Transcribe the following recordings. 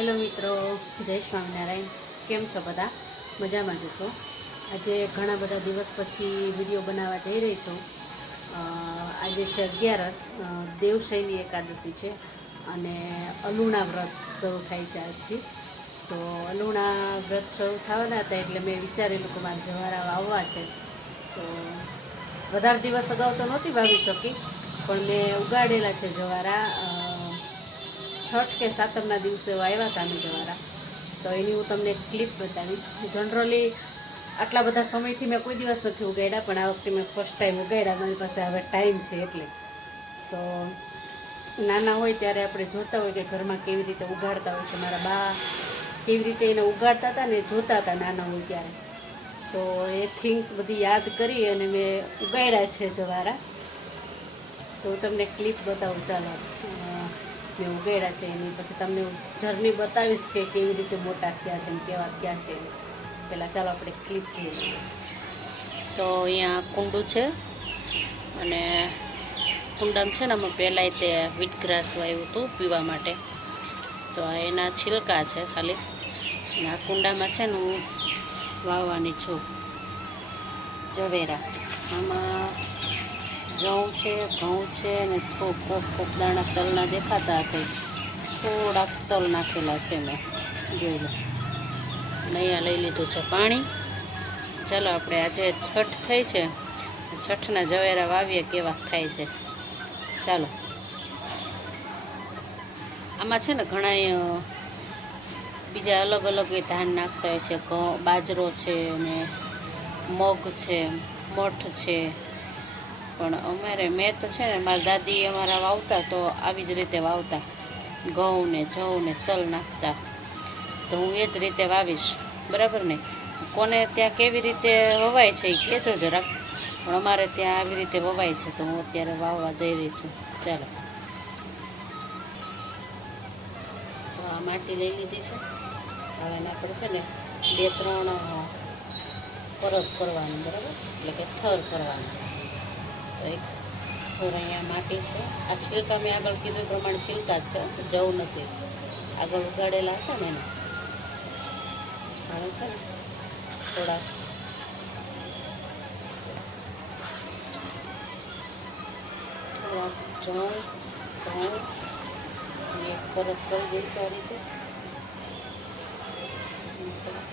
Hello મિત્રો, જય સ્વામિનારાયણ. કેમ છો બધા? મજામાં જશો આજે ઘણા બધા દિવસ પછી વીડિયો બનાવવા જઈ રહી છું. આજે છે અગિયારસ દેવશયની એકાદશી છે અને અલુણા વ્રત શરૂ થાય છે આજથી. તો અલુણા વ્રત શરૂ થવાના હતા એટલે મેં વિચારેલું કે મારે જવારા વાવવા છે. તો વધારે દિવસ અગાઉ તો નહોતી વાવી શકી, પણ મેં ઉગાડેલા છે જવારા. છઠ કે સાતમના દિવસે આવ્યા હતા અમે જવારા તો એની હું તમને ક્લિપ બતાવીશ. જનરલી આટલા બધા સમયથી મેં કોઈ દિવસ નથી ઉગાડ્યા, પણ આ વખતે મેં ફર્સ્ટ ટાઈમ ઉગાડ્યા. મારી પાસે હવે ટાઈમ છે એટલે. તો નાના હોય ત્યારે આપણે જોતા હોય કે ઘરમાં કેવી રીતે ઉગાડતા હોય છે. મારા બા કેવી રીતે એને ઉગાડતા હતા ને જોતા હતા નાના હોય ત્યારે. તો એ થિંગ્સ બધી યાદ કરી અને મેં ઉગાડ્યા છે જવારા. તો હું તમને ક્લિપ બતાવું. ચાલો. મેં ઉગાડ્યા છે, એની પછી તમને જર્ની બતાવીશ કે કેવી રીતે મોટા થયા છે ને કેવા થયા છે. પહેલાં ચાલો આપણે ક્લિપ જોઈએ. તો અહીંયા કુંડું છે અને કુંડામાં છે ને અમે પહેલાંય તે વીટગ્રાસ વાવ્યું હતું પીવા માટે. તો એના છિલકા છે ખાલી. અને આ કુંડામાં છે ને હું વાવવાની છું. જવેરા. આમાં જવ છે ઘઉં છે ને થોક કોક કોક દાણા તલના દેખાતા હશે. થોડાક તલ નાખેલા છે મેં. જોઈ લો. અને અહીંયા લઈ લીધું છે પાણી. ચાલો આપણે આજે છઠ થઈ છે. છઠના જવેરા વાવીએ કેવા થાય છે. ચાલો. આમાં છે ને ઘણા બીજા અલગ અલગ એ ધાન નાખતા હોય છે. બાજરો છે ને મગ છે, મઠ છે. પણ અમારે મેં તો છે ને, મારા દાદી અમારા વાવતા તો આવી જ રીતે વાવતા. ઘઉં ને જવ ને તલ નાખતા. તો હું એ જ રીતે વાવીશ. બરાબર ને? કોને ત્યાં કેવી રીતે વવાય છે એ કહેજો જરાક. પણ અમારે ત્યાં આવી રીતે વવાય છે, તો હું અત્યારે વાવવા જઈ રહી છું. ચાલો. તો આ માટી લઈ લીધી છે. હવે આપણે છે ને બે ત્રણ પરત કરવાનું, બરાબર? એટલે કે થર કરવાની. એક થર અહીંયા માટી છે. આ છિલકા મેં આગળ કીધું પ્રમાણે છિલકા છે. જવું નથી. આગળ ઉગાડેલા હતા ને એને. હવે છે ને? થોડાક. થોડાક જવું ઘઉં અને એક પરત કરી દઈશું આ રીતે.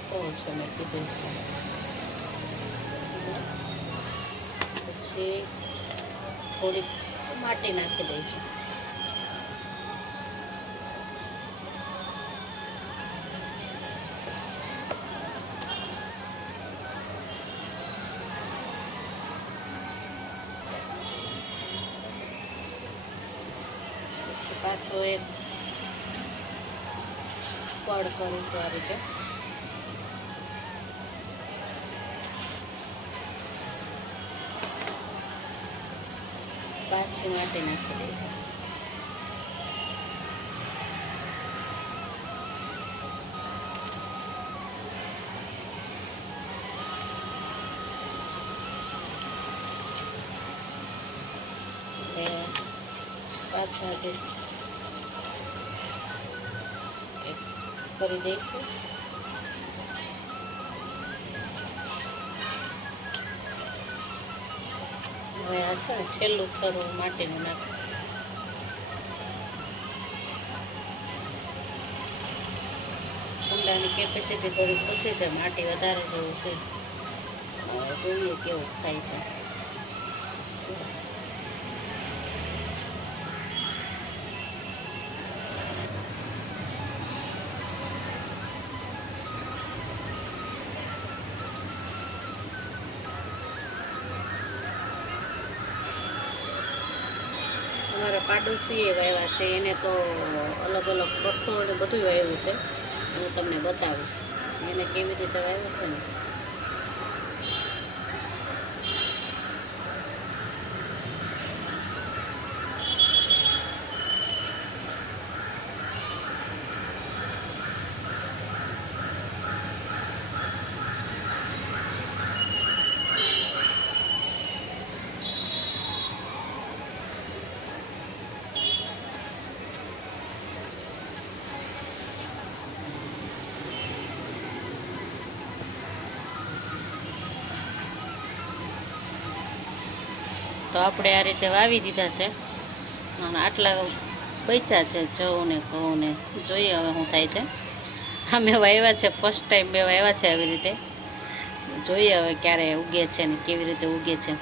કહું છે મેં કીધું. પછી થોડીક માટી નાખી દઈશું. પછી એક પડ કરીશું આ રીતે. પાછી માટી નાખી દઈશું એટલે પાછા જે એક હવે આ છે ને છેલ્લું થરું માટીનું નાખું કુંડાની કેપેસિટી થોડીક ઓછી છે, માટી વધારે જેવું છે. હવે જોઈએ કેવું થાય છે. પાડોશીએ વાવ્યા છે, એને તો અલગ અલગ પટ્ટો ને બધું વાવ્યું છે. હું તમને બતાવીશ. એને કેવી રીતે વાવ્યું છે ને? તો આપણે આ રીતે વાવી દીધા છે. અને આટલા બચ્યા છે જવું ને ઘઉં ને જોઈએ હવે શું થાય છે. હા મેં વાવ્યા છે ફર્સ્ટ ટાઈમ મેં વાવ્યા છે આવી રીતે. જોઈએ હવે ક્યારે ઉગે છે ને કેવી રીતે ઉગે છે.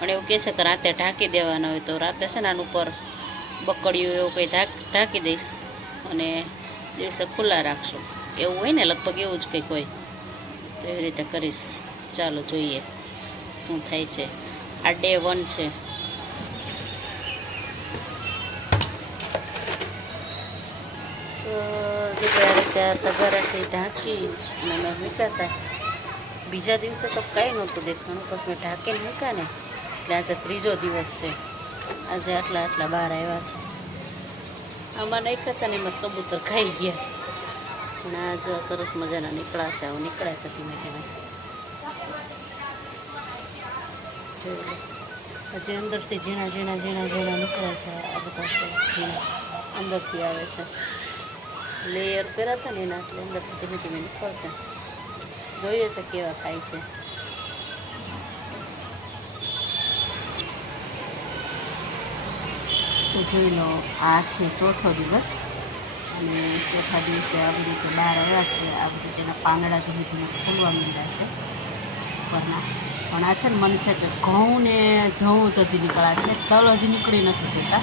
પણ એવું કહે છે કે રાતે ઢાંકી દેવાના હોય તો રાતે છે ને આના ઉપર બકડિયું એવું કંઈ ઢાંક, ઢાંકી દઈશ અને દિવસે ખુલ્લા રાખશું. એવું હોય ને લગભગ એવું જ કંઈક હોય. તો એવી રીતે કરીશ. ચાલો જોઈએ શું થાય છે. આ ડે વન છે. તો આ રીતે તગારાથી ઢાંકી અને મેં મૂક્યા બીજા દિવસે તો કાંઈ નહોતું દેખાણું પછી મેં ઢાંકીને મૂક્યા ને. એટલે આજે ત્રીજો દિવસ છે. આજે આટલા આટલા બહાર આવ્યા છે. આમાં નાખ્યા હતા ને એમાં કબૂતર ખાઈ ગયા. પણ આ જો સરસ મજાના નીકળ્યા છે, આવું નીકળ્યા છે ધીમે ધીમે. જોઈ. હજી અંદરથી ઝીણા ઝીણા ઝીણા ઝીણા નીકળે છે આ બધા ઝીણા અંદરથી આવે છે. લેયર હતા ને એના, એટલે અંદરથી ધીમે ધીમે નીકળશે. જોઈએ છે કેવા થાય છે. તો જોઈ લો, આ છે ચોથો દિવસ. અને ચોથા દિવસે આવી રીતે બહાર આવ્યા છે. આવી રીતે એના પાંદડા ધીમે ધીમે ખોલવા માંડ્યા છે. ઉપરના. પણ આ છે ને, મને છે કે ઘઉં ને જવું જ હજી નીકળ્યા છે. તલ હજી નીકળી નથી શકતા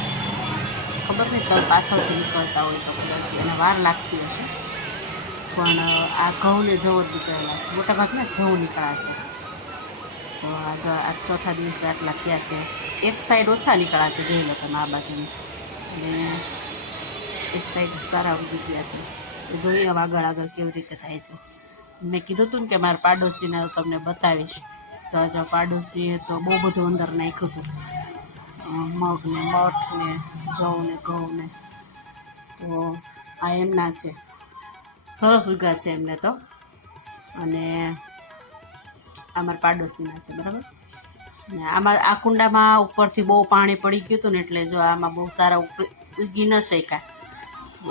ખબર નહીં, તલ પાછળથી નીકળતા હોય તો કદાચ એને વાર લાગતી હશે. પણ આ ઘઉં ને જવો જ નીકળેલા છે. મોટાભાગના જવું નીકળ્યા છે. તો આ જો આ ચોથા દિવસે આટલા થયા છે. એક સાઈડ ઓછા નીકળ્યા છે, જોઈ લો તમે આ બાજુની. અને એક સાઈડ સારા ઉગી ગયા છે. તો જોઈએ આગળ આગળ કેવી રીતે થાય છે. મેં કીધું હતું ને કે મારા પાડોશીને તમને બતાવીશ. તો જો પાડોશીએ તો બહુ બધું અંદર નાખ્યું હતું. મગ ને મઠ ને જવ ને ઘઉં ને તો આ એમના છે. સરસ ઉગા છે એમને તો. અને અમારા પાડોશીના છે, બરાબર? ને આમાં આ કુંડામાં ઉપરથી બહુ પાણી પડી ગયું હતું ને એટલે જો આમાં બહુ સારા ઉગી ન શક્યા.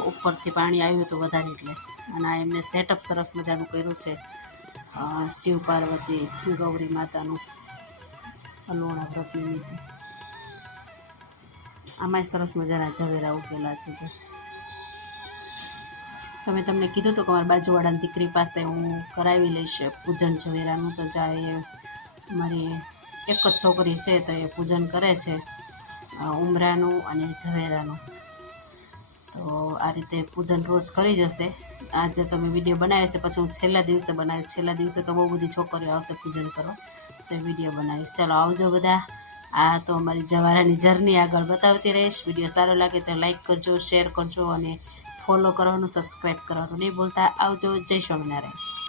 ઉપરથી પાણી આવ્યું હતું વધારે એટલે. અને આ એમને સેટઅપ સરસ મજાનું કર્યું છે. શિવ પાર્વતી ગૌરી માતાનું અલોણા વ્રત નિમિત્તે. આમાંય સરસ મજાના ઝવેરા ઉકેલા છે જો. તમે તમને કીધું તો કે મારી બાજુવાળાની દીકરી પાસે હું કરાવી લઈશ પૂજન ઝવેરાનું. તો જાય મારી એક જ છોકરી છે તો એ પૂજન કરે છે ઉમરાનું અને ઝવેરાનું. તો આ રીતે પૂજન રોજ કરી જશે. આજે તમે વીડિયો બનાવ્યો છે, પછી હું છેલ્લા દિવસે બનાવીશ. છેલ્લા દિવસે તો બહુ બધી છોકરીઓ આવશે પૂજન કરો, તો વીડિયો બનાવીશ. ચાલો, આવજો બધા. આ તો અમારી જવારાની જર્ની આગળ બતાવતી રહીશ. વીડિયો સારો લાગે તો લાઇક કરજો, શેર કરજો અને ફોલો કરવાનું, સબસ્ક્રાઈબ કરવાનું નહીં ભૂલતા. આવજો, જય સ્વામિનારાયણ.